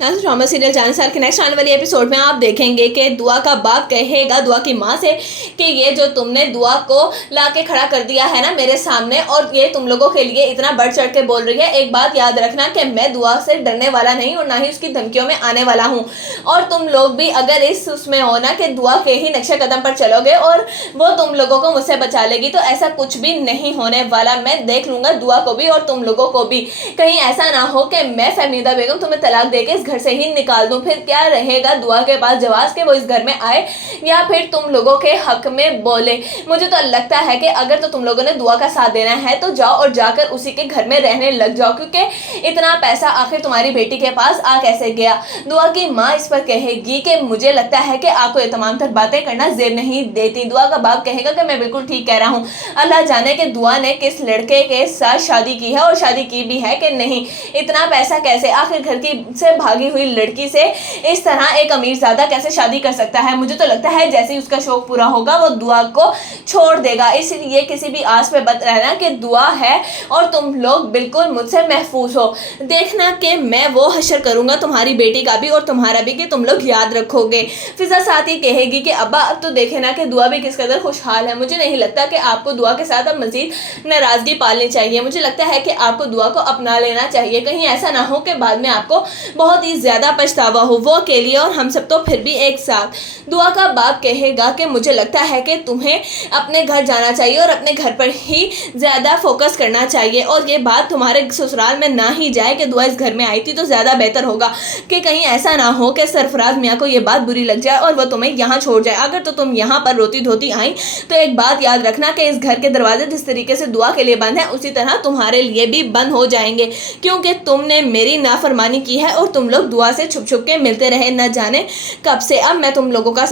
Drama serial Jannisar के next आने वाली एपिसोड में आप देखेंगे कि दुआ का बाप कहेगा दुआ की माँ से कि ये जो तुमने दुआ को लाके खड़ा कर दिया है ना मेरे सामने, और ये तुम लोगों के लिए इतना बढ़ चढ़ के बोल रही है, एक बात याद रखना कि मैं दुआ से डरने वाला नहीं और ना ही उसकी धमकियों में आने वाला हूँ। और तुम लोग भी अगर इस उसमें हो ना कि दुआ के ही नक्शे कदम पर चलोगे और वो तुम लोगों को मुझसे बचा लेगी, तो ऐसा कुछ भी नहीं होने वाला। मैं देख लूंगा दुआ को भी और तुम लोगों को भी। कहीं ऐसा ना हो कि मैं फहमीदा बेगम तुम्हें तलाक देके इस घर से ही निकाल दूं, फिर क्या रहेगा दुआ के पास जवाब के वो इस घर में आए या फिर तुम लोगों के हक में बोले। मुझे तो लगता है कि अगर तो तुम लोगों ने दुआ का साथ देना है तो जाओ और जाकर उसी के घर में रहने लग जाओ, क्योंकि इतना पैसा आखिर तुम्हारी बेटी के पास आ कैसे गया। दुआ की माँ इस पर कहेगी कि मुझे लगता है कि आपको ये तमाम तर बातें करना जेब नहीं देती। दुआ का बाप कहेगा कि मैं बिल्कुल ठीक कह रहा हूँ, अल्लाह जाने कि दुआ ने किस लड़के के साथ शादी की है और शादी की भी है कि नहीं। इतना पैसा कैसे, आखिर घर की से भागी हुई लड़की से इस तरह एक अमीरजादा कैसे शादी कर सकता है। मुझे तो लगता है जैसे ही उसका शौक पूरा होगा वो दुआ को छोड़ देगा। इसलिए किसी भी आस पे बत रहना कि दुआ है और तुम लोग बिल्कुल मुझसे महफूज हो। देखना कि मैं वो हशर करूंगा तुम्हारी बेटी का भी और तुम्हारा भी, कि तुम लोग याद रखोगे। फिजा साथ ही कहेगी कि अब्बा अब तो देखे ना कि दुआ भी किस कदर खुशहाल है। मुझे नहीं लगता कि आपको दुआ के साथ अब मजीद नाराजगी पालनी चाहिए। मुझे लगता है कि आपको दुआ को अपना लेना चाहिए। कहीं ऐसा ना हो कि बाद में आपको बहुत ही ज्यादा पछतावा हो, वो अकेली और हम सब तो फिर भी एक साथ। दुआ का बाप कहेगा कि मुझे लगता है कि तुम्हें अपने घर जाना चाहिए और अपने घर पर ही ज्यादा फोकस करना चाहिए, और ये बात तुम्हारे ससुराल में ना ही जाए कि दुआ इस घर में आई थी, तो ज्यादा बेहतर होगा कि कहीं ऐसा ना हो कि सरफराज मियाँ को ये बात बुरी लग जाए और वो तुम्हें यहाँ छोड़ जाए। अगर तो तुम यहाँ पर रोती धोती आई तो एक बात याद रखना कि इस घर के दरवाजे जिस तरीके से दुआ के लिए बंद है उसी तरह तुम्हारे लिए भी बंद हो जाएंगे, क्योंकि तुमने मेरी नाफरमानी की है और तुम लोग दुआ से छुप छुप के मिलते रहे न जाने कब से। अब मैं तुम लोगों का